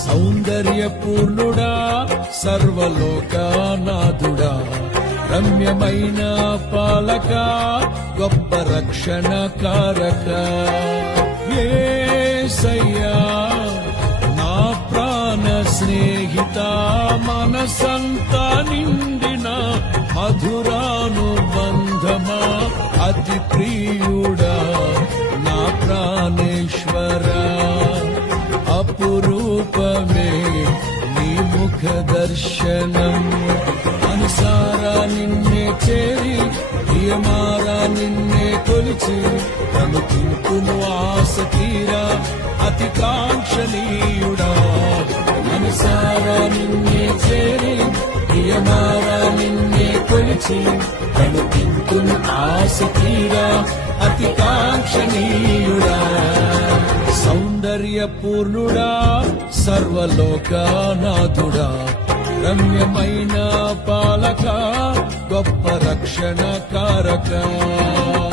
సౌందర్యపూర్ణుడా సర్వలోకనాథుడా రమ్యమైన పాలక గొప్ప రక్షణ కారక యేసయ్యా నా ప్రాణ స్నేహిత మనసంతా నిండిన మధురానుబంధమా అతి ప్రియుడా నా ప్రాణేశ్వరా అపురూపమే నీ ముఖ దర్శనం అనుసారా నిన్నే చేరి ప్రియమారా నిన్నే కొలిచి అనుకుంటును ఆశ తీరా అతి కాంక్షణీయుడా అనుసారా నిన్నే చేరి ప్రియమారా నిన్నే కొలిచి అనుకుంటును ఆశ తీరా అతి కాంక్షణీయుడా సౌందర్యపూర్ణుడా సర్వలోకనాథుడా రమ్యమైన పాలక గొప్ప రక్షణ కారక